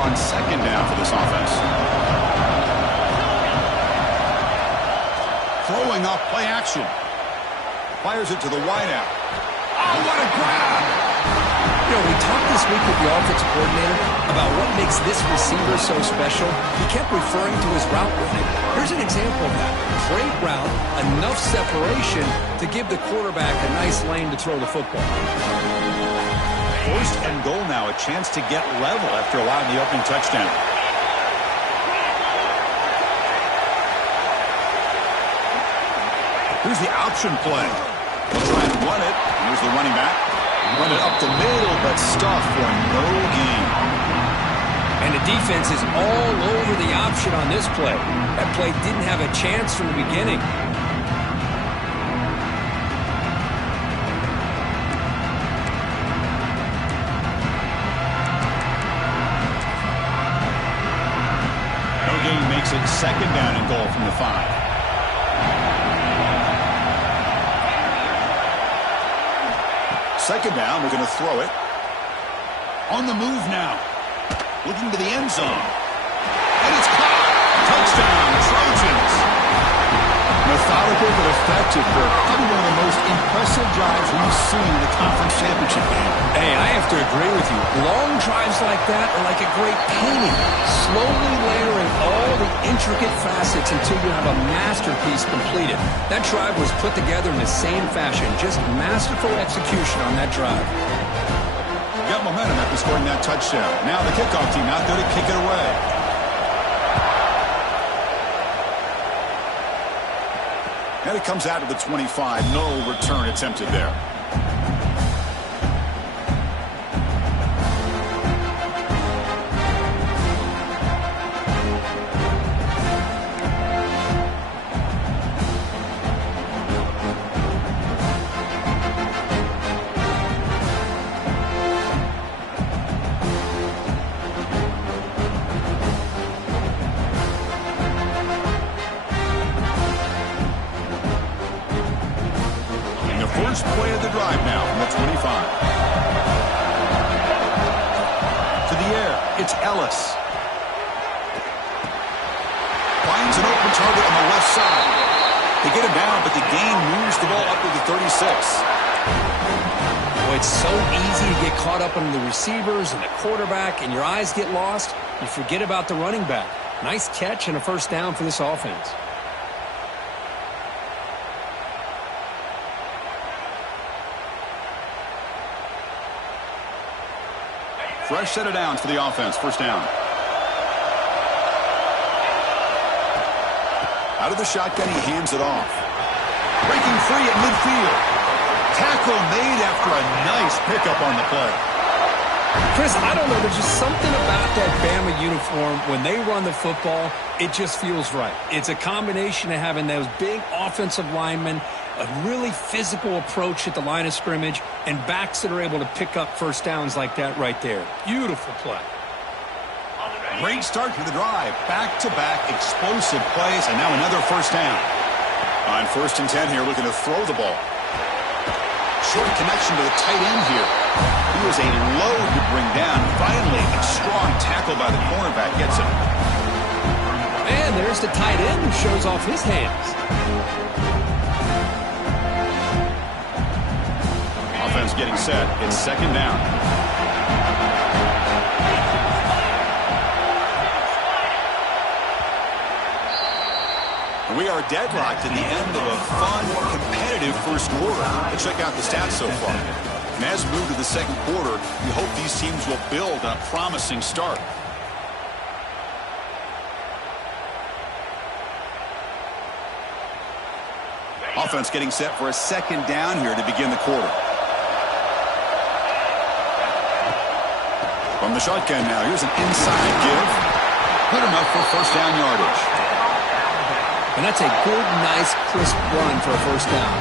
on second down for this offense. Throwing off play action. Fires it to the wideout. Oh, what a grab! You know, we talked this week with the offensive coordinator about what makes this receiver so special. He kept referring to his route running. Here's an example of that. Great route, enough separation to give the quarterback a nice lane to throw the football. First and goal now, a chance to get level after allowing the opening touchdown. Here's the option play. They'll try and run it. Here's the running back. Run it up the middle, but stuff for no gain. And the defense is all over the option on this play. That play didn't have a chance from the beginning. No gain makes it second down and goal from the 5. Second down, we're going to throw it. On the move now. Looking to the end zone. And it's caught. Touchdown, Trojans. Methodical but effective for probably one of the most impressive drives we've seen in the conference championship game. Hey, I have to agree with you. Long drives like that are like a great painting. Slowly layering all the intricate facets until you have a masterpiece completed. That drive was put together in the same fashion. Just masterful execution on that drive. Got momentum after scoring that touchdown. Now the kickoff team out there to kick it away. And it comes out to the 25. No return attempted there. First play of the drive now from the 25. To the air, it's Ellis. Finds an open target on the left side. They get him down, but the gain moves the ball up to the 36. Well, it's so easy to get caught up on the receivers and the quarterback, and your eyes get lost. You forget about the running back. Nice catch and a first down for this offense. Fresh set of downs for the offense. First down. Out of the shotgun, he hands it off. Breaking free at midfield. Tackle made after a nice pickup on the play. Chris, I don't know. There's just something about that Bama uniform. When they run the football, it just feels right. It's a combination of having those big offensive linemen, a really physical approach at the line of scrimmage, and backs that are able to pick up first downs like that right there. Beautiful play. Great start to the drive. Back-to-back explosive plays, and now another first down. On 1st and 10 here, looking to throw the ball. Short connection to the tight end here. He was a load to bring down. Finally, a strong tackle by the cornerback gets him. And there's the tight end who shows off his hands. Offense getting set. It's second down. And we are deadlocked at the end of a fun, competitive first quarter. Let's check out the stats so far. And as we move to the second quarter, we hope these teams will build on a promising start. Offense getting set for a second down here to begin the quarter. From the shotgun now, here's an inside give. Good enough for first down yardage. And that's a good, nice, crisp run for a first down.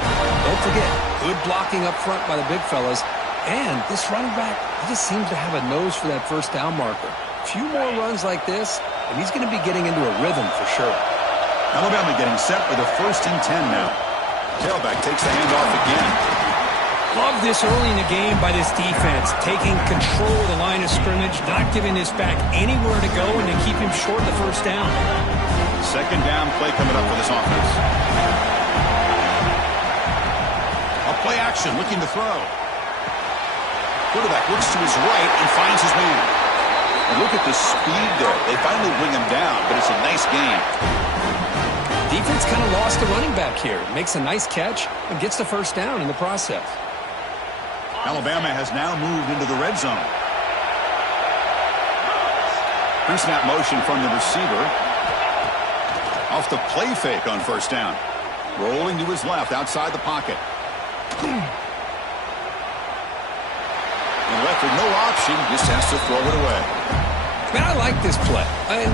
Don't forget, good blocking up front by the big fellas. And this running back, he just seems to have a nose for that first down marker. A few more runs like this, and he's going to be getting into a rhythm for sure. Alabama getting set for the 1st and 10 now. Tailback takes the handoff again. Love this early in the game by this defense, taking control of the line of scrimmage, not giving this back anywhere to go, and to keep him short of the first down. Second down play coming up for this offense. A play action, looking to throw. Quarterback looks to his right and finds his man. And look at the speed there. They finally bring him down, but it's a nice game. Defense kind of lost the running back here. Makes a nice catch and gets the first down in the process. Alabama has now moved into the red zone. Pre-snap motion from the receiver. Off the play fake on first down. Rolling to his left outside the pocket. And left with no option, just has to throw it away. Man, I like this play.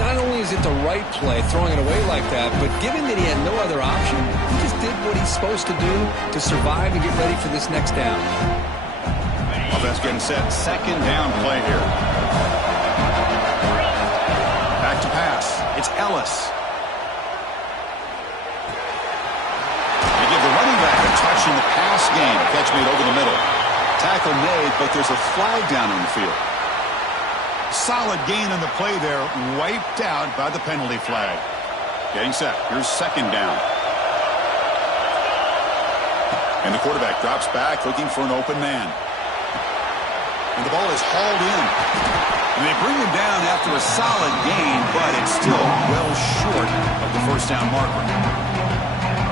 Not only is it the right play, throwing it away like that, but given that he had no other option, he just did what he's supposed to do to survive and get ready for this next down. Offense getting set. Second down play here. Back to pass. It's Ellis. They give the running back a touch in the pass game. Catch made over the middle. Tackle made, but there's a flag down on the field. Solid gain on the play there. Wiped out by the penalty flag. Getting set. Here's second down. And the quarterback drops back looking for an open man. And the ball is hauled in. And they bring him down after a solid gain, but it's still well short of the first down marker.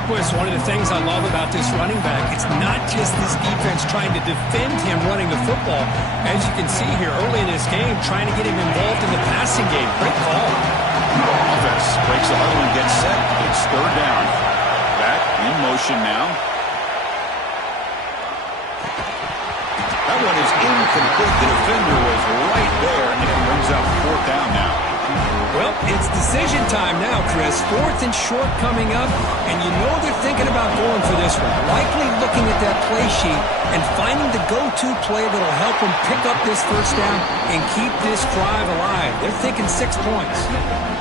Boy, it's one of the things I love about this running back. It's not just this defense trying to defend him running the football. As you can see here early in this game, trying to get him involved in the passing game. Great call. Offense breaks the huddle and gets set. It's third down. Back in motion now. That one is incomplete. The defender was right there, and it brings up fourth down now. Well, it's decision time now, Chris. Fourth and short coming up, and you know they're thinking about going for this one. Likely looking at that play sheet and finding the go-to play that'll help them pick up this first down and keep this drive alive. They're thinking 6 points.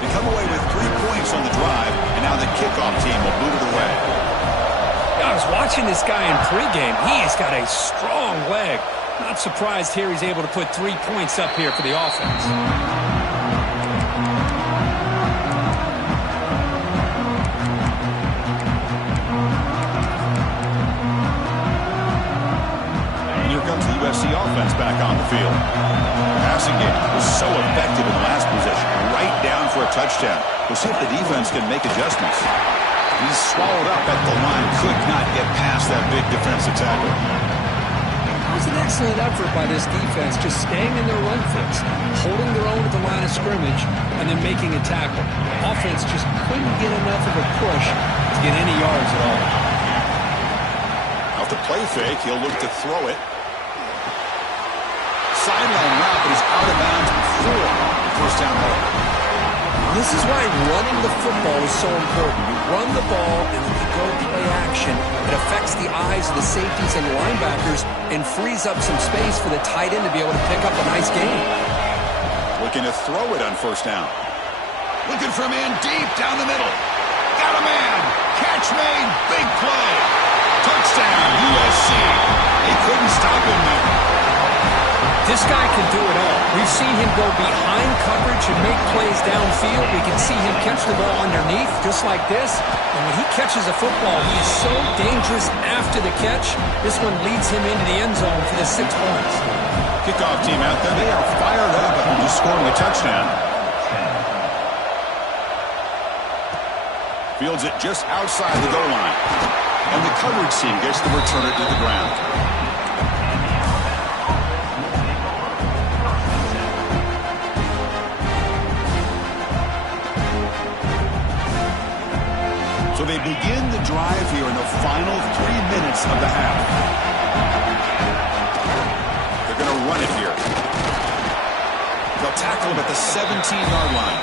They come away with 3 points on the drive, and now the kickoff team will boot it away. I was watching this guy in pregame. He has got a strong leg. Not surprised here he's able to put 3 points up here for the offense. USC offense back on the field. The passing game was so effective in the last possession. Right down for a touchdown. We'll see if the defense can make adjustments. He's swallowed up at the line. Could not get past that big defensive tackle. It was an excellent effort by this defense, just staying in their run fix, holding their own at the line of scrimmage, and then making a tackle. Offense just couldn't get enough of a push to get any yards at all. Off the play fake, he'll look to throw it. Sideline route, but he's out of bounds before the first down mark. This is why running the football is so important. You run the ball, and when you go play action, it affects the eyes of the safeties and the linebackers and frees up some space for the tight end to be able to pick up a nice gain. Looking to throw it on first down. Looking for a man deep down the middle. Got a man. Catch made. Big play. Touchdown, USC. They couldn't stop him there. This guy can do it all. We've seen him go behind coverage and make plays downfield. We can see him catch the ball underneath, just like this. And when he catches a football, he is so dangerous after the catch. This one leads him into the end zone for the 6 points. Kickoff team out there, they are fired up after just scoring a touchdown. Fields it just outside the goal line. And the coverage team gets the returner to the ground. So they begin the drive here in the final 3 minutes of the half. They're going to run it here. They'll tackle him at the 17-yard line.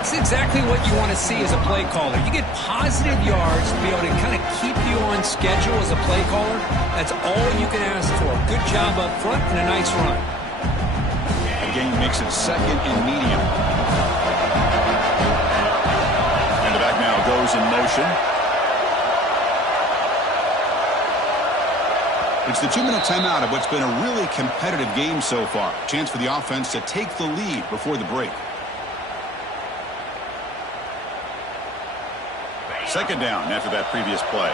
It's exactly what you want to see as a play caller. You get positive yards to be able to kind of keep you on schedule as a play caller. That's all you can ask for. Good job up front and a nice run. The game makes it second and medium. Goes in motion. It's the 2-minute timeout of what's been a really competitive game so far. Chance for the offense to take the lead before the break. Second down after that previous play.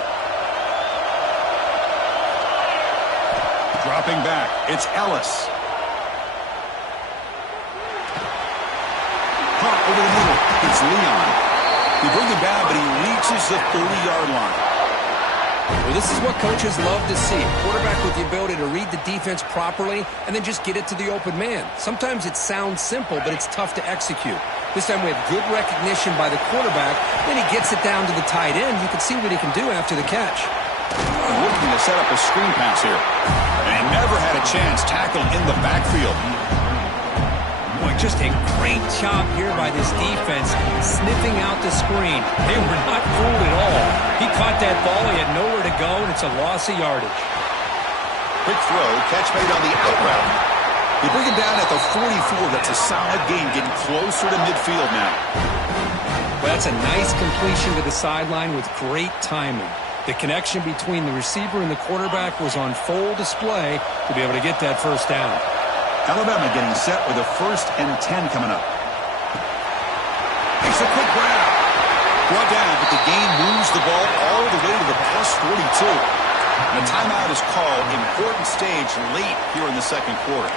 Dropping back, it's Ellis. Caught over the middle, it's Leon. They bring him down, but he reaches the 30-yard line. Well, this is what coaches love to see. A quarterback with the ability to read the defense properly and then just get it to the open man. Sometimes it sounds simple, but it's tough to execute. This time we have good recognition by the quarterback. Then he gets it down to the tight end. You can see what he can do after the catch. Looking to set up a screen pass here. And he never had a chance tackled in the backfield. Boy, just a great job here by this defense, sniffing out the screen. They were not fooled at all. He caught that ball. He had nowhere to go, and it's a loss of yardage. Quick throw, catch made on the out route. They bring him down at the 44. That's a solid gain, getting closer to midfield now. Well, that's a nice completion to the sideline with great timing. The connection between the receiver and the quarterback was on full display to be able to get that first down. Alabama getting set with a 1st and 10 coming up. Makes a quick grab. Brought down, but the gain moves the ball all the way to the plus 42. And a timeout is called. Important stage late here in the second quarter.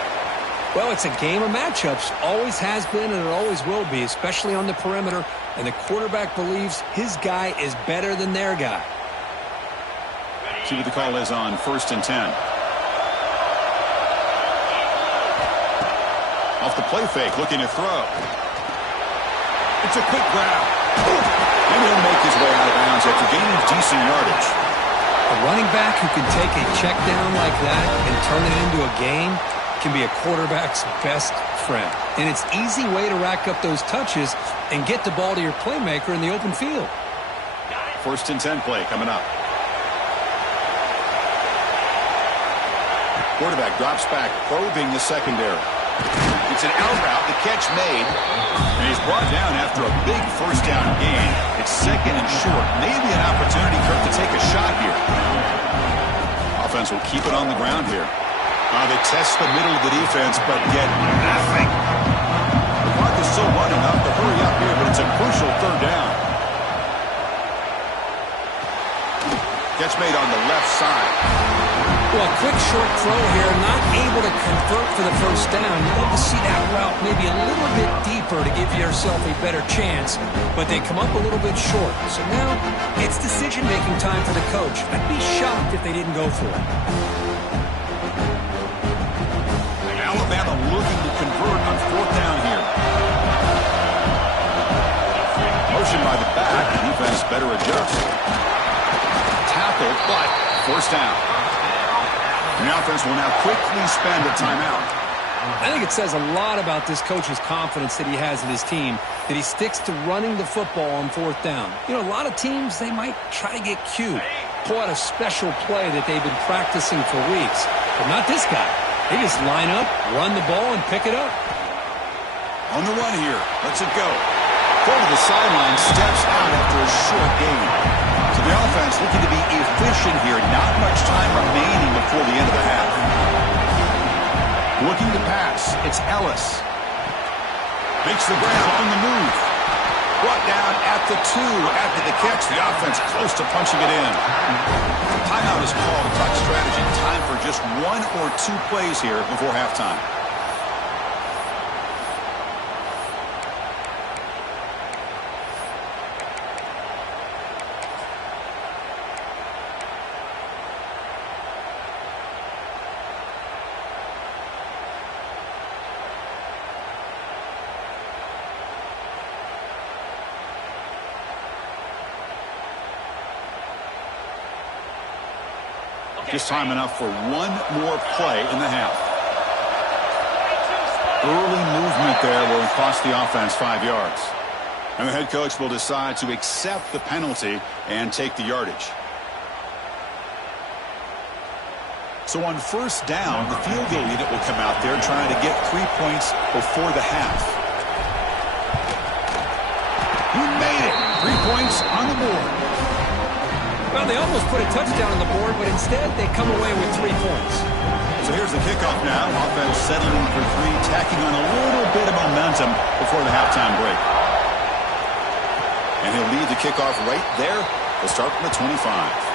Well, it's a game of matchups. Always has been and it always will be, especially on the perimeter. And the quarterback believes his guy is better than their guy. See what the call is on 1st and 10. Off the play fake, looking to throw. It's a quick grab. And he'll make his way out of bounds after gaining decent yardage. A running back who can take a check down like that and turn it into a gain can be a quarterback's best friend. And it's an easy way to rack up those touches and get the ball to your playmaker in the open field. 1st and 10 play coming up. Quarterback drops back, probing the secondary. It's an out route, the catch made, and he's brought down after a big first down gain. It's 2nd and short. Maybe an opportunity, Kirk, to take a shot here. Offense will keep it on the ground here. They test the middle of the defense, but get nothing. The clock is still running up to hurry up here, but it's a crucial 3rd down. Catch made on the left side. Well, a quick short throw here, not able to convert for the first down. You'd love to see that route maybe a little bit deeper to give yourself a better chance, but they come up a little bit short. So now it's decision-making time for the coach. I'd be shocked if they didn't go for it. Alabama looking to convert on 4th down here. Motion by the back, defense better adjust. Tackle, but 1st down. And the offense will now quickly spend a timeout. I think it says a lot about this coach's confidence that he has in his team, that he sticks to running the football on 4th down. You know, a lot of teams, they might try to get cute, pull out a special play that they've been practicing for weeks. But not this guy. They just line up, run the ball, and pick it up. On the run here. Lets it go. Throw to the sideline, steps out after a short gain. So the offense looking to be efficient here. Not much time remaining before the end of the half. Looking to pass. It's Ellis. Makes the grab on the move. Brought down at the 2 after the catch. The offense close to punching it in. Timeout is called to talk strategy. Time for just 1 or 2 plays here before halftime. Just time enough for 1 more play in the half. Early movement there will cost the offense 5 yards. And the head coach will decide to accept the penalty and take the yardage. So on 1st down, the field goal unit will come out there trying to get 3 points before the half. He made it. 3 points on the board. Well, they almost put a touchdown on the board, but instead they come away with 3 points. So here's the kickoff now. Offense settling in for 3, tacking on a little bit of momentum before the halftime break. And he'll lead the kickoff right there. They'll start from the 25.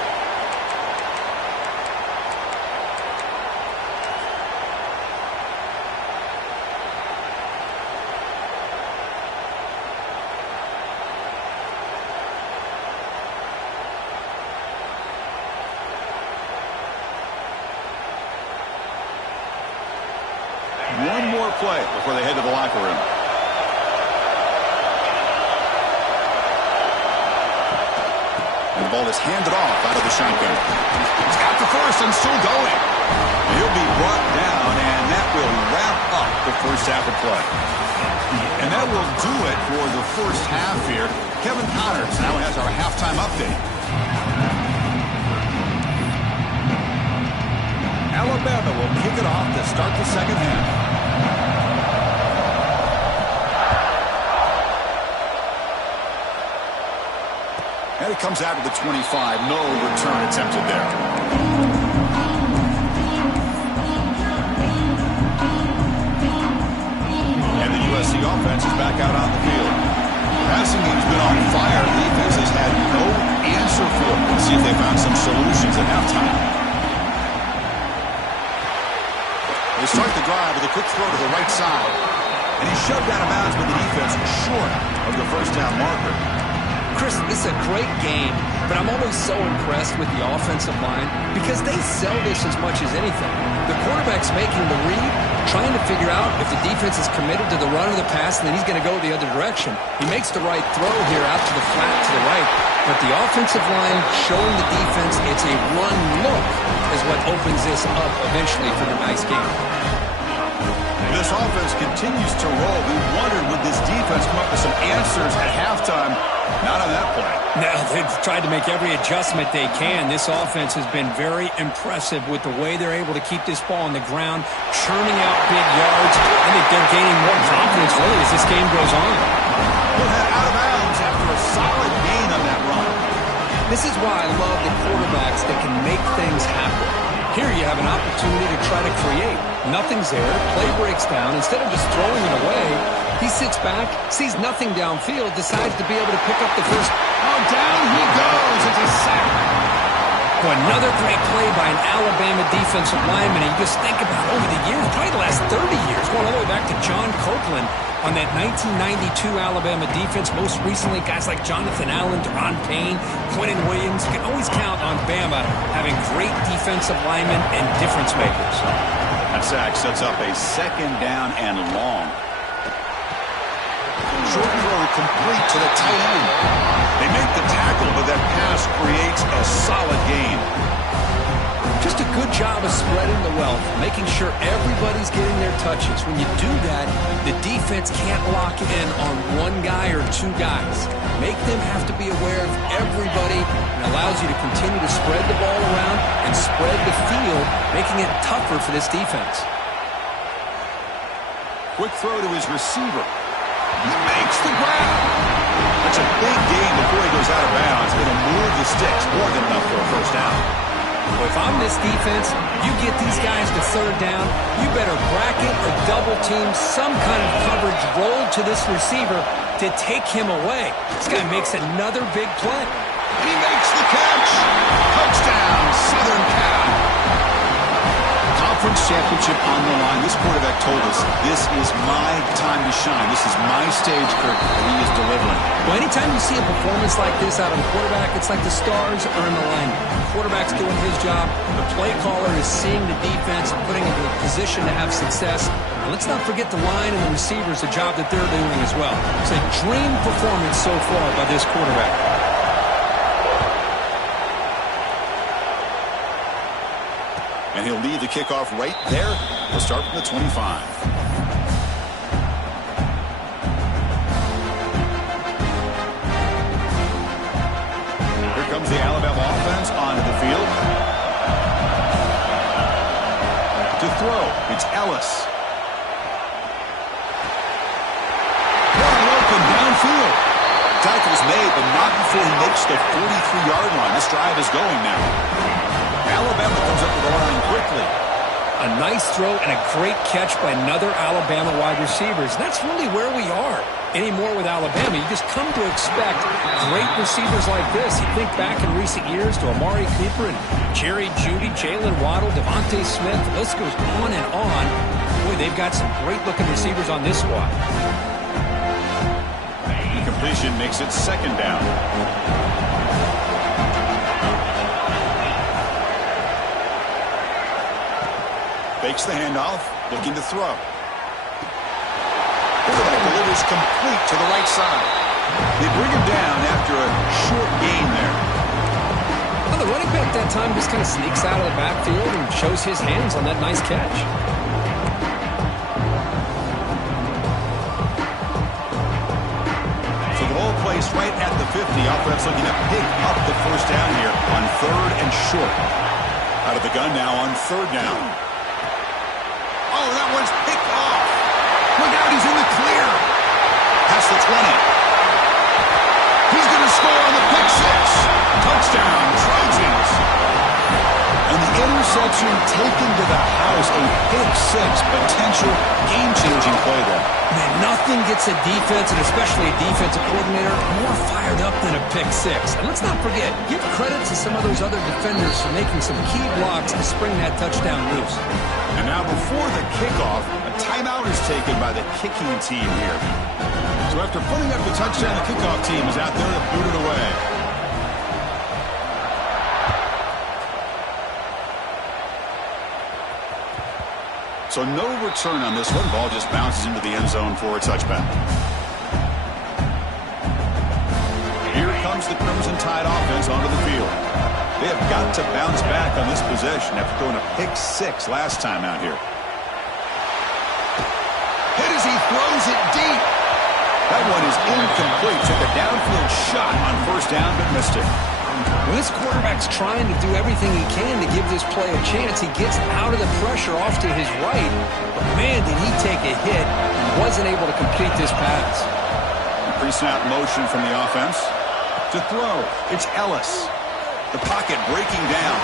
One more play before they head to the locker room. And the ball is handed off out of the shotgun. He's got the first and still going. He'll be brought down, and that will wrap up the first half of play. And that will do it for the first half here. Kevin Connors now has our halftime update. Alabama will kick it off to start the second half. And it comes out to the 25. No return attempted there. And the USC offense is back out on the field. The passing game's been on fire. The defense has had no answer for it. Let's see if they found some solutions at halftime. They start the drive with a quick throw to the right side. And he's shoved out of bounds, but the defense was short of the first down marker. Chris, this is a great game, but I'm always so impressed with the offensive line because they sell this as much as anything. The quarterback's making the read, trying to figure out if the defense is committed to the run or the pass, and then he's going to go the other direction. He makes the right throw here out to the flat to the right, but the offensive line showing the defense it's a run look is what opens this up eventually for the nice game. This offense continues to roll. We wondered, would this defense come up with some answers at halftime? Not on that play. No, they've tried to make every adjustment they can. This offense has been very impressive with the way they're able to keep this ball on the ground, churning out big yards. I think they're gaining more confidence, really, as this game goes on. He'll head out of bounds after a solid gain on that run. This is why I love the quarterbacks that can make things happen. Here you have an opportunity to try to create. Nothing's there. Play breaks down. Instead of just throwing it away, he sits back, sees nothing downfield, decides to be able to pick up the first. Oh, down he goes. It's a sack. Well, another great play by an Alabama defensive lineman. And you just think about over the years, probably the last 30 years, going all the way back to John Copeland on that 1992 Alabama defense. Most recently, guys like Jonathan Allen, Deron Payne, Quentin Williams. You can always count on Bama having great defensive linemen and difference makers. That sack sets up a second down and long. Short throw complete to the tight end. They make the tackle, but that pass creates a solid gain. Just a good job of spreading the wealth, making sure everybody's getting their touches. When you do that, the defense can't lock in on one guy or two guys. Make them have to be aware of everybody and allows you to continue to spread the ball around and spread the field, making it tougher for this defense. Quick throw to his receiver. He makes the grab. That's a big gain before he goes out of bounds. It'll move the sticks more than enough for a first down. Well, if I'm this defense, you get these guys to third down, you better bracket or double team some kind of coverage roll to this receiver to take him away. This guy makes another big play. He makes the catch. Touchdown, Southern Cal. Conference championship on the line. This quarterback told us, this is my time to shine. This is my stage, Kirk. He is delivering. Well, anytime you see a performance like this out of a quarterback, it's like the stars are in alignment. The quarterback's doing his job. The play caller is seeing the defense and putting it in a position to have success. And let's not forget the line and the receivers, the job that they're doing as well. It's a dream performance so far by this quarterback. And he'll lead the kickoff right there. He'll start from the 25. Here comes the Alabama offense onto the field. To throw, it's Ellis. Wide open downfield. Tackle's made, but not not before he makes the 43-yard line. This drive is going now. Alabama comes up to the line quickly. A nice throw and a great catch by another Alabama wide receiver. That's really where we are anymore with Alabama. You just come to expect great receivers like this. You think back in recent years to Amari Cooper and Jerry Jeudy, Jalen Waddle, Devontae Smith. The list goes on and on. Boy, they've got some great-looking receivers on this squad. Completion makes it second down. Fakes the handoff, looking to throw. Quarterback delivers complete to the right side. They bring him down after a short gain there. Well, the running back that time just kind of sneaks out of the backfield and shows his hands on that nice catch. So the ball placed right at the 50. Offense looking to pick up the first down here on 3rd and short. Out of the gun now on 3rd down. Oh, that one's picked off. Look out, he's in the clear. Past the 20. He's going to score on the pick six. Touchdown, Trojans. And the interception taken to the house. A pick six, potential game-changing play there. Man, nothing gets a defense, and especially a defensive coordinator, more fired up than a pick six. And let's not forget, give credit to some of those other defenders for making some key blocks to spring that touchdown loose. And now before the kickoff, a timeout is taken by the kicking team here. So after putting up the touchdown, the kickoff team is out there to boot it away. So no return on this one. Ball just bounces into the end zone for a touchback. Here comes the Crimson Tide offense onto the field. They have got to bounce back on this possession after throwing a pick six last time out here. Hit as he throws it deep. That one is incomplete. Took a downfield shot on first down, but missed it. When this quarterback's trying to do everything he can to give this play a chance, he gets out of the pressure off to his right. But, man, did he take a hit and wasn't able to complete this pass. Pre-snap motion from the offense. To throw, it's Ellis. The pocket breaking down.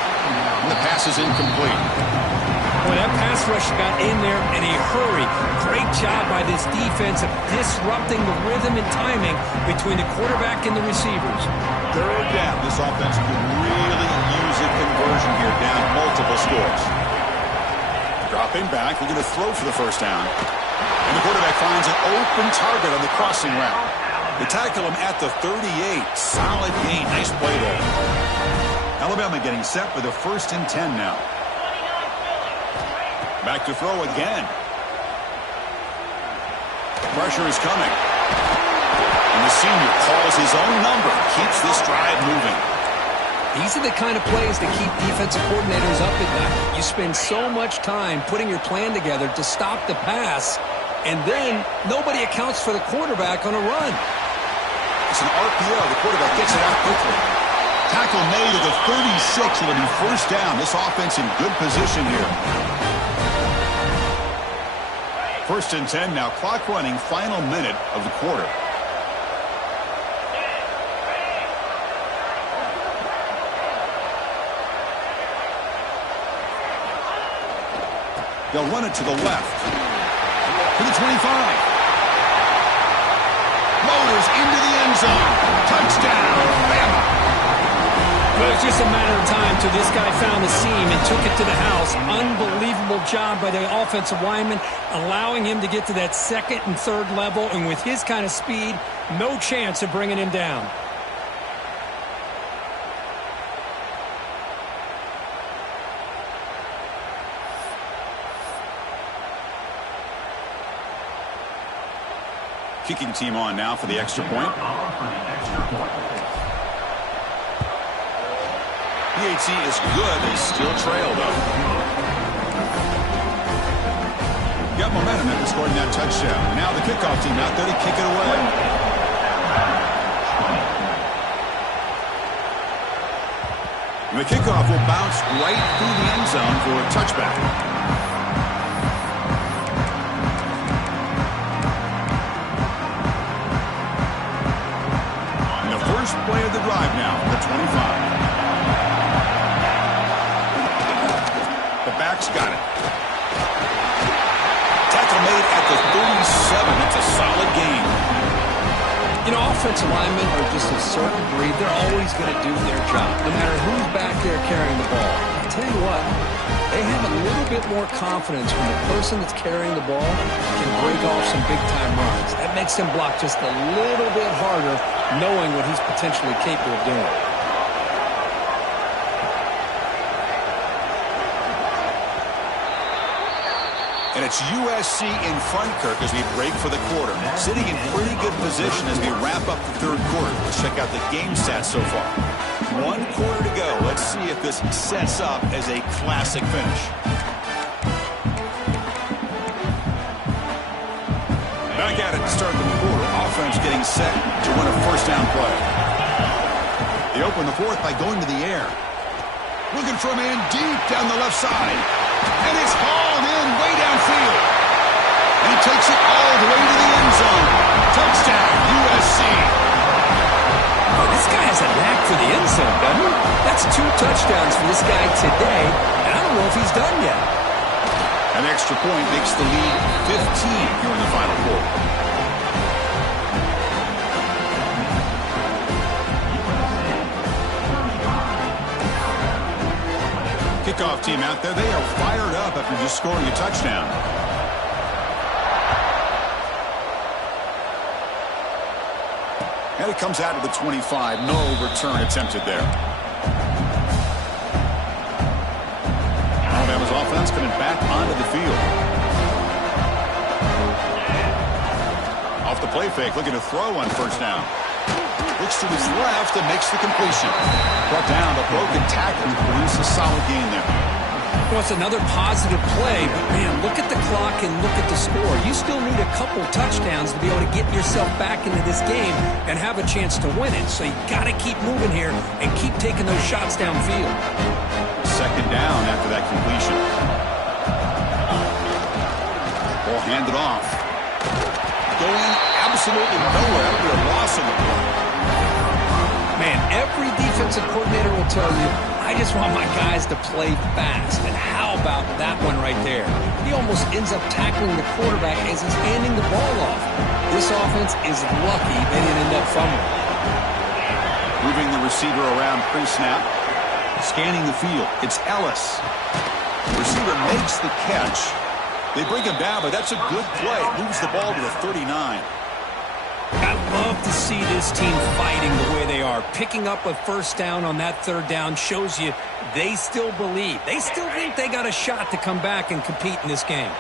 And the pass is incomplete. Boy, that pass rush got in there in a hurry. Great job by this defense of disrupting the rhythm and timing between the quarterback and the receivers. 3rd down. This offense could really use a conversion here, down multiple scores. Dropping back, looking to throw for the first down. And the quarterback finds an open target on the crossing route. They tackle him at the 38. Solid gain. Nice play there. Alabama getting set for the 1st and 10 now. Back to throw again. Pressure is coming. And the senior calls his own number. Keeps this drive moving. These are the kind of plays that keep defensive coordinators up at night. You spend so much time putting your plan together to stop the pass, and then nobody accounts for the quarterback on a run. It's an RPO. The quarterback gets it out quickly. Tackle made at the 36. It'll be first down. This offense in good position here. 1st and 10 now. Clock running. Final minute of the quarter. They'll run it to the left. To the 25. Motors into the end zone. Touchdown, Bama. Well, it was just a matter of time till this guy found the seam and took it to the house. Unbelievable job by the offensive lineman, allowing him to get to that 2nd and 3rd level. And with his kind of speed, no chance of bringing him down. Kicking team on now for the extra point. PAT is good. They still trail, though. Got momentum after scoring that touchdown. Now the kickoff team out there to kick it away. And the kickoff will bounce right through the end zone for a touchback. First play of the drive now, the 25. The back's got it. Tackle made at the 37. It's a solid game. You know, offensive linemen are just a certain breed. They're always going to do their job, no matter who's back there carrying the ball. I'll tell you what, they have a little bit more confidence when the person that's carrying the ball can break off some big-time runs. That makes him block just a little bit harder, knowing what he's potentially capable of doing. And it's USC in front, Kirk, as we break for the quarter. Sitting in pretty good position as we wrap up the third quarter. Let's check out the game stats so far. 1 quarter to go. Let's see if this sets up as a classic finish. Back at it to start the quarter. Offense getting set to win a first down play. They open the fourth by going to the air. Looking for a man deep down the left side. And it's hauled in way downfield. And he takes it all the way to the end zone. Touchdown, USC. Oh, this guy has a knack for the end zone, doesn't he? That's 2 touchdowns for this guy today, and I don't know if he's done yet. An extra point makes the lead 15 here in the final quarter. Kickoff team out there, they are fired up after just scoring a touchdown. And it comes out of the 25. No return attempted there. Alabama's offense coming back onto the field. Off the play fake, looking to throw on first down. Looks to his left and makes the completion. Brought down, the broken tackle and produce a solid gain there. Well, it's another positive play, but man, look at the clock and look at the score. You still need a couple touchdowns to be able to get yourself back into this game and have a chance to win it. So you got to keep moving here and keep taking those shots downfield. Second down after that completion. Ball handed off. Going absolutely nowhere. It'll be a loss on the play. Man, every defensive coordinator will tell you, I just want my guys to play fast. And how about that one right there? He almost ends up tackling the quarterback as he's handing the ball off. This offense is lucky they didn't end up fumbling. Moving the receiver around pre-snap. Scanning the field. It's Ellis. The receiver makes the catch. They bring him down, but that's a good play. Moves the ball to the 39. I love to see this team fighting the way they are. Picking up a first down on that third down shows you they still believe. They still think they got a shot to come back and compete in this game.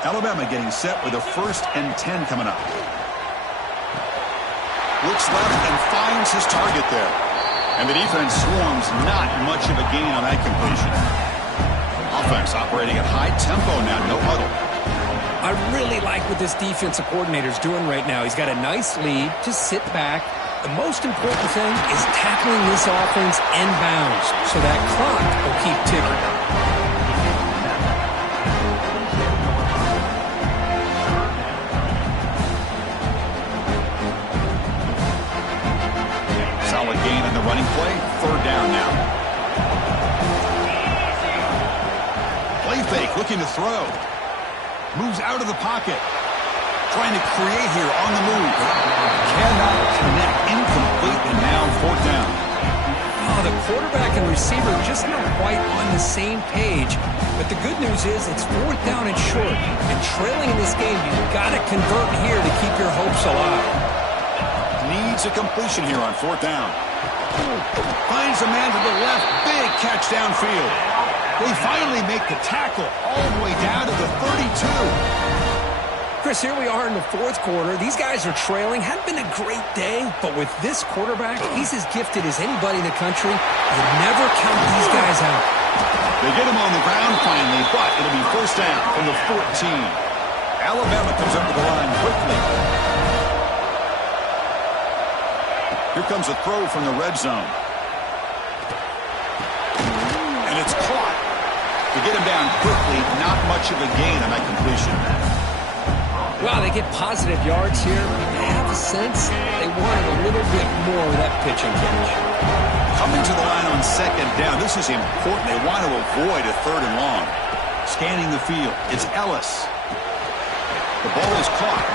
Alabama getting set with a 1st and 10 coming up. Looks left and finds his target there. And the defense swarms, not much of a gain on that completion. Offense operating at high tempo now, no huddle. I really like what this defensive coordinator is doing right now. He's got a nice lead. Just sit back. The most important thing is tackling this offense inbounds so that clock will keep ticking. Solid gain on the running play. 3rd down now. Play fake, looking to throw. Moves out of the pocket. Trying to create here on the move. Cannot connect. Incomplete, and now 4th down. Oh, the quarterback and receiver just not quite on the same page. But the good news is it's 4th down and short. And trailing in this game, you've got to convert here to keep your hopes alive. Needs a completion here on 4th down. Finds a man to the left. Big catch downfield. They finally make the tackle all the way down to the 32. Chris, here we are in the 4th quarter. These guys are trailing. Hadn't been a great day, but with this quarterback, he's as gifted as anybody in the country. You never count these guys out. They get him on the ground finally, but it'll be 1st down from the 14. Alabama comes up to the line quickly. Here comes a throw from the red zone. And it's caught. To get him down quickly, not much of a gain on that completion. Wow, they get positive yards here. I have a sense they wanted a little bit more of that pitching catch. Coming to the line on second down. This is important. They want to avoid a third and long. Scanning the field. It's Ellis. The ball is caught.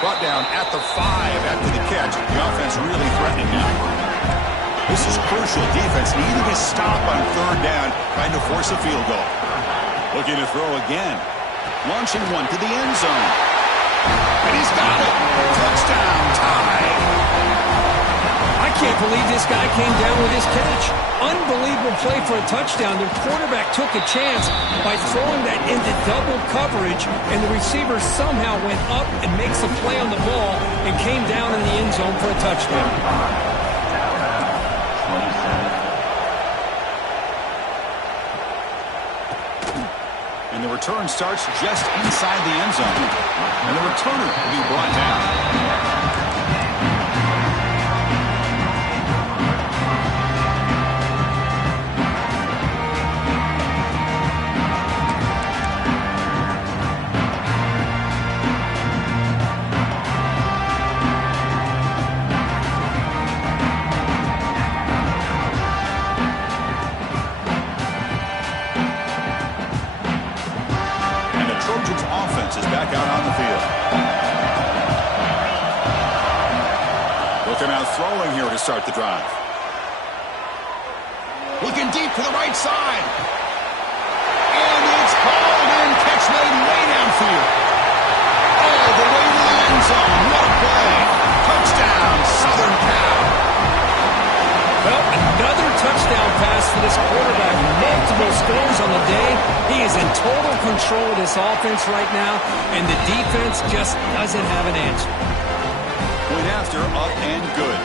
Brought down at the 5 after the catch. The offense really threatening now. This is crucial. Defense needing a stop on third down, trying to force a field goal. Looking to throw again. Launching one to the end zone. And he's got it. Touchdown tie. I can't believe this guy came down with his catch. Unbelievable play for a touchdown. Their quarterback took a chance by throwing that into double coverage, and the receiver somehow went up and makes a play on the ball and came down in the end zone for a touchdown. And the return starts just inside the end zone. And the returner will be brought down. Is back out on the field. Looking out throwing here to start the drive. Looking deep to the right side. And it's called in. Catch made way downfield. All the way to the end zone. What a play. Touchdown, Southern Cal. Well, another touchdown pass for this quarterback. Multiple scores on the day. He is in total control of this offense right now, and the defense just doesn't have an answer. Point after, up and good.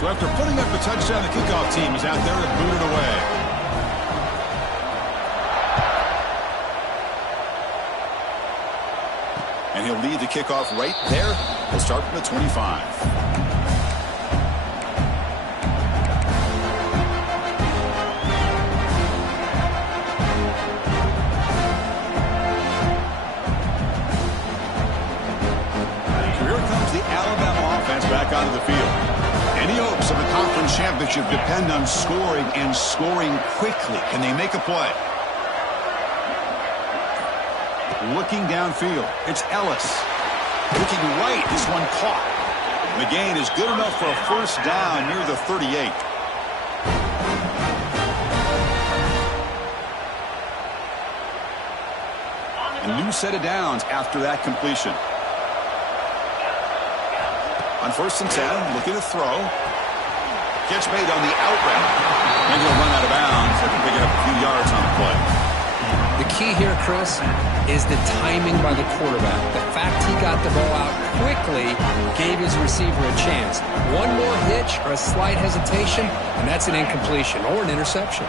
So after putting up a touchdown, the kickoff team is out there to boot it away. And he'll lead the kickoff right there. He'll start from the 25. So here comes the Alabama offense back onto the field. Any hopes of a conference championship depend on scoring and scoring quickly. Can they make a play? Looking downfield, it's Ellis. Looking right, this one caught. The gain is good enough for a first down near the 38. A new set of downs after that completion. On 1st and 10, looking to throw. Catch made on the out route. And he'll run out of bounds after picking up a few yards on the play. The key here, Chris, is the timing by the quarterback. The fact he got the ball out quickly gave his receiver a chance. One more hitch or a slight hesitation, and that's an incompletion or an interception.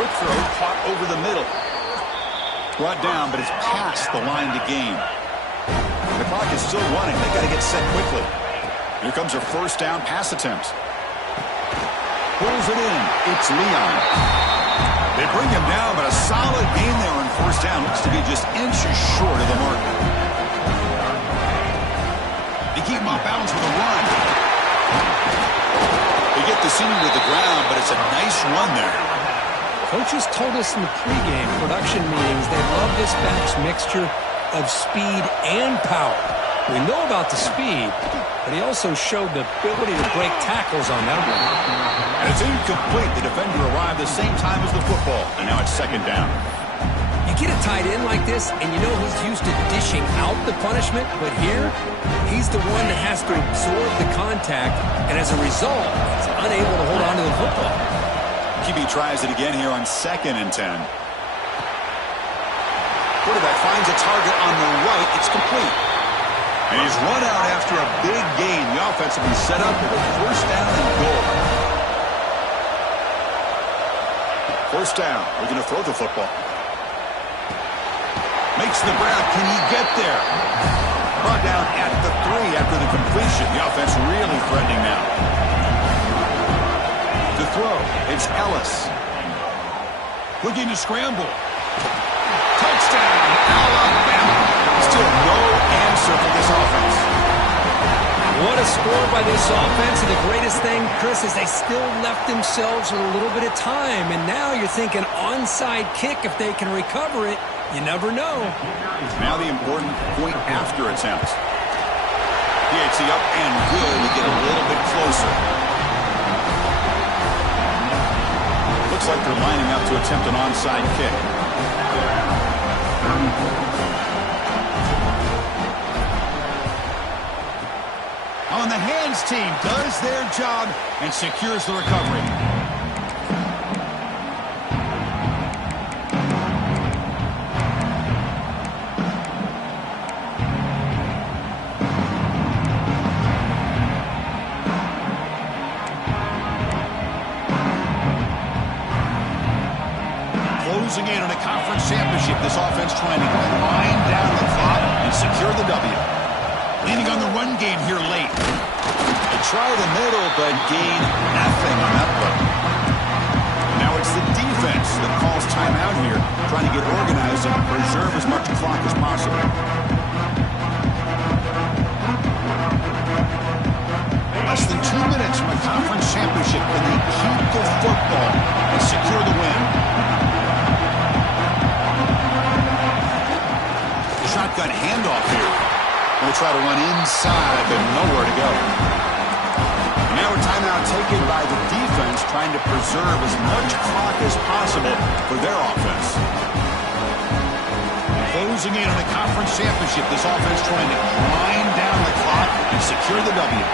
Quick throw caught over the middle. Brought down, but it's past the line to gain. The clock is still running. They got to get set quickly. Here comes a first down pass attempt. Pulls it in. It's Leon. They bring him down, but a solid gain there on first down. Looks to be just inches short of the mark. They keep him off balance with a run. They get the senior to the ground, but it's a nice run there. Coaches told us in the pregame production meetings they love this back's mixture of speed and power. We know about the speed, but he also showed the ability to break tackles on that one. And it's incomplete. The defender arrived the same time as the football, and now it's second down. You get a tight end like this, and you know he's used to dishing out the punishment, but here, he's the one that has to absorb the contact, and as a result, he's unable to hold on to the football. QB tries it again here on 2nd and 10. Quarterback finds a target on the right. It's complete. And he's run out after a big gain. The offense will be set up with a first down and goal. First down. We're going to throw the football. Makes the grab. Can he get there? Brought down at the 3 after the completion. The offense really threatening now. To throw, it's Ellis. Looking to scramble. Touchdown, Alabama. Still no answer for this offense. What a score by this offense. And the greatest thing, Chris, is they still left themselves with a little bit of time. And now you're thinking onside kick if they can recover it. You never know. Now the important point after attempt. PHC up and good to get a little bit closer. Looks like they're lining up to attempt an onside kick. On the hands team does their job and secures the recovery. Closing in on a conference championship, this offense trying to wind down the clock and secure the W. Leaning on the run game here late. They try the middle, but gain nothing on that play. Now it's the defense that calls timeout here, trying to get organized and preserve as much clock as possible. Less than 2 minutes from a conference championship. Can they keep the football and secure the win? Shotgun handoff here. We'll try to run inside, but nowhere to go. Now a timeout taken by the defense, trying to preserve as much clock as possible for their offense. Closing in on a conference championship, this offense trying to grind down the clock and secure the W.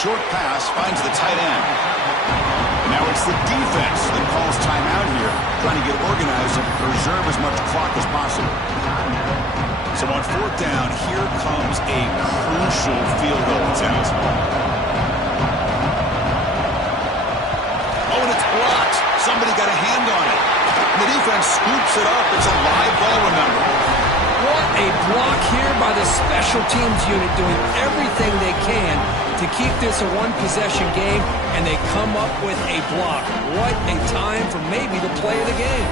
Short pass finds the tight end. Now it's the defense that calls timeout here, trying to get organized and preserve as much clock as possible. So on 4th down, here comes a crucial field goal attempt. Oh, and it's blocked. Somebody got a hand on it. And the defense scoops it up. It's a live ball, remember. What a block here by the special teams unit, doing everything they can to keep this a one-possession game, and they come up with a block. What a time for maybe the play of the game.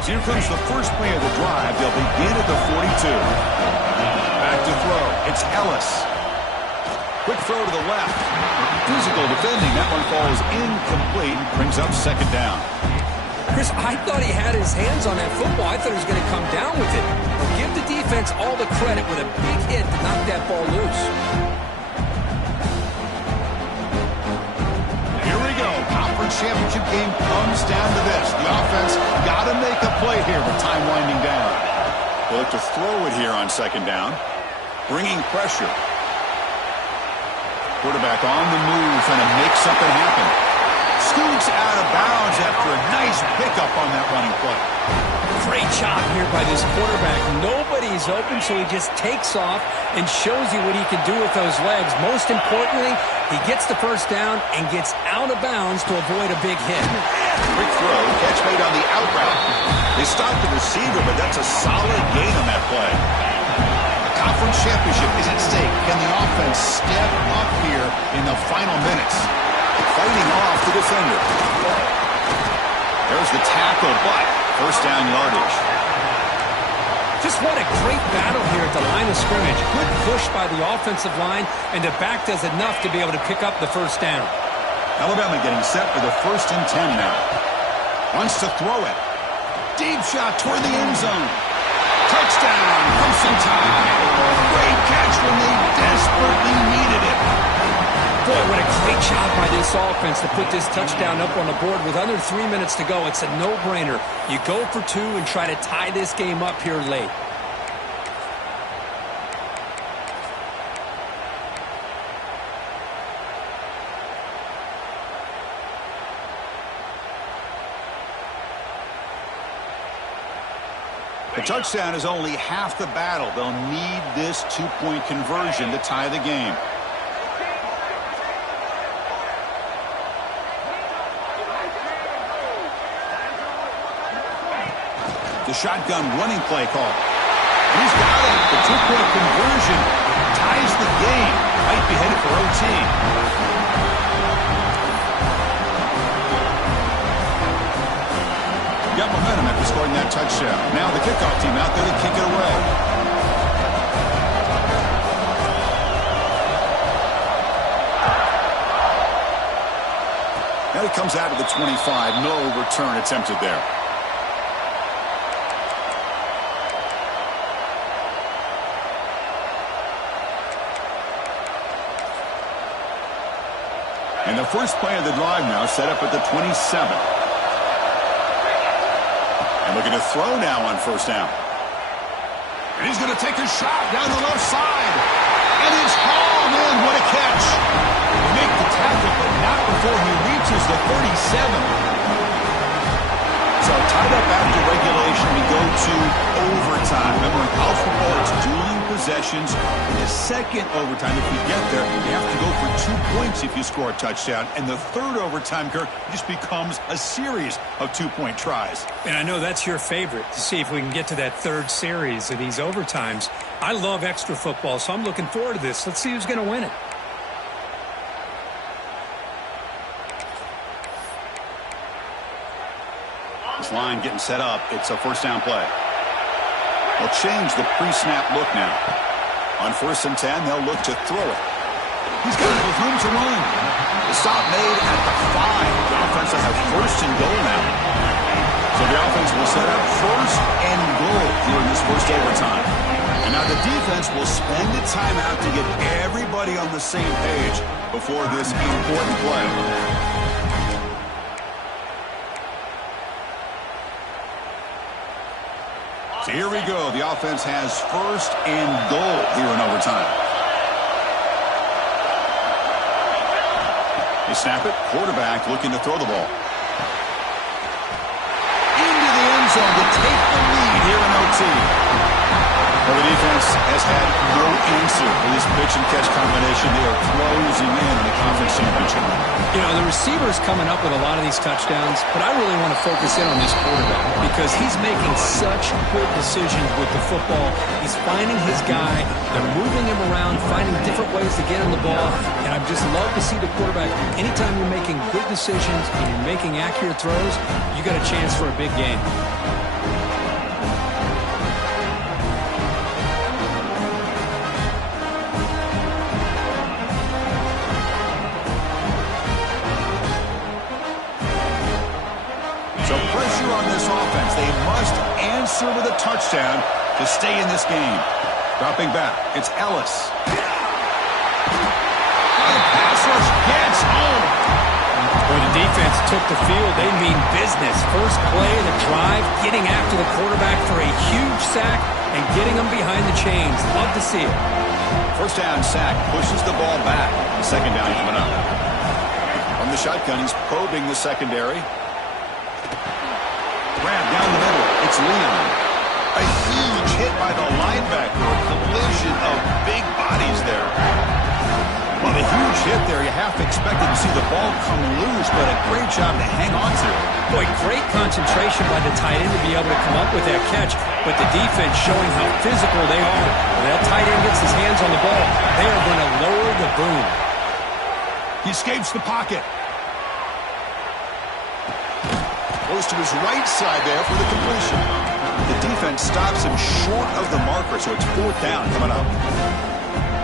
So here comes the first play of the drive. They'll begin at the 42. Back to throw. It's Ellis. Quick throw to the left. Physical defending. That one falls incomplete. Brings up 2nd down. Chris, I thought he had his hands on that football. I thought he was going to come down with it. But give the defense all the credit with a big hit to knock that ball loose. Here we go. Conference championship game comes down to this. The offense got to make a play here with time winding down. They look to throw it here on 2nd down. Bringing pressure. Quarterback on the move, trying to make something happen. Scoots out of bounds after a nice pickup on that running play. Great job here by this quarterback. Nobody's open, so he just takes off and shows you what he can do with those legs. Most importantly, he gets the first down and gets out of bounds to avoid a big hit. Quick throw, catch made on the out route. They stopped the receiver, but that's a solid gain on that play. A conference championship is at stake. Can the offense step up here in the final minutes? Fighting off the defender. There's the tackle, but first down yardage. Just what a great battle here at the line of scrimmage. Good push by the offensive line, and the back does enough to be able to pick up the first down. Alabama getting set for the 1st and 10 now. Wants to throw it. Deep shot toward the end zone. Touchdown, Ncaa. Great catch when they desperately needed it. Boy, what a great job by this offense to put this touchdown up on the board with under 3 minutes to go. It's a no-brainer. You go for 2 and try to tie this game up here late. The touchdown is only half the battle. They'll need this 2-point conversion to tie the game. The shotgun running play call. He's got it. The two-point conversion ties the game. Might be headed for OT. Got momentum after scoring that touchdown. Now the kickoff team out there to kick it away. Now he comes out of the 25. No return attempted there. And the first play of the drive now set up at the 27. And looking to throw now on first down. And he's going to take a shot down the left side. And it's hauled in. What a catch. Make the tackle, but not before he reaches the 37. So tied up after regulation, we go to overtime. Remember, in college football, it's dueling possessions. In the second overtime, if you get there, you have to go for 2 points if you score a touchdown. And the third overtime, Kirk, just becomes a series of two-point tries. And I know that's your favorite, to see if we can get to that third series of these overtimes. I love extra football, so I'm looking forward to this. Let's see who's going to win it. This line getting set up. It's a first down play. They'll change the pre-snap look now. On 1st and 10, they'll look to throw it. He's got it with room to run. The stop made at the 5. The offense will have 1st and goal now. So the offense will set up 1st and goal here in this first overtime. And now the defense will spend the timeout to get everybody on the same page before this important play. So here we go. The offense has 1st and goal here in overtime. They snap it. Quarterback looking to throw the ball. Into the end zone to take the lead here in OT. Well, the defense has had no answer for this pitch and catch combination. They are closing in on the conference championship. You know, the receiver's coming up with a lot of these touchdowns, but I really want to focus in on this quarterback because he's making such good decisions with the football. He's finding his guy. They're moving him around, finding different ways to get him the ball, and I just love to see the quarterback. Anytime you're making good decisions and you're making accurate throws, you got a chance for a big game. Offense. They must answer with a touchdown to stay in this game. Dropping back, it's Ellis. The pass rush gets home. When the defense took the field, they mean business. First play of the drive, getting after the quarterback for a huge sack and getting him behind the chains. Love to see it. First down sack pushes the ball back. The second down coming up. From the shotgun, he's probing the secondary. Grab down the middle. It's Leon. A huge hit by the linebacker. A collision of big bodies there. Well, a huge hit there. You half expected to see the ball come loose, but a great job to hang on to. Boy, great concentration by the tight end to be able to come up with that catch, but the defense showing how physical they are. When that tight end gets his hands on the ball, they are going to lower the boom. He escapes the pocket. Goes to his right side there for the completion. The defense stops him short of the marker, so it's 4th down coming up.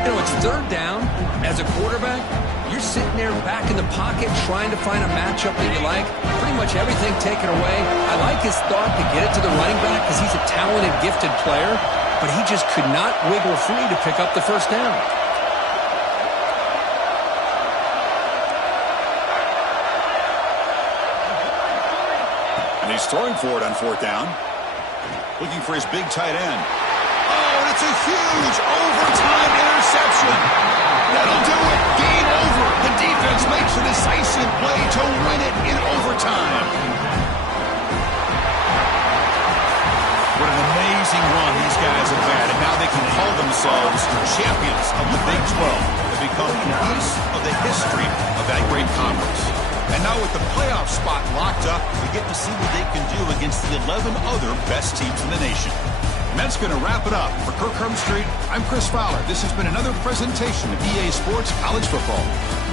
You know, it's 3rd down. As a quarterback, you're sitting there back in the pocket trying to find a matchup that you like. Pretty much everything taken away. I like his thought to get it to the running back because he's a talented, gifted player, but he just could not wiggle free to pick up the first down. He's throwing for it on 4th down. Looking for his big tight end. Oh, and it's a huge overtime interception. That'll do it. Game over. The defense makes a decisive play to win it in overtime. What an amazing run these guys have had, and now they can call themselves champions of the Big 12 to become a piece of the history of that great conference. And now with the playoff spot locked up, we get to see what they can do against the 11 other best teams in the nation. And that's going to wrap it up. For Kirk Street, I'm Chris Fowler. This has been another presentation of EA Sports College Football.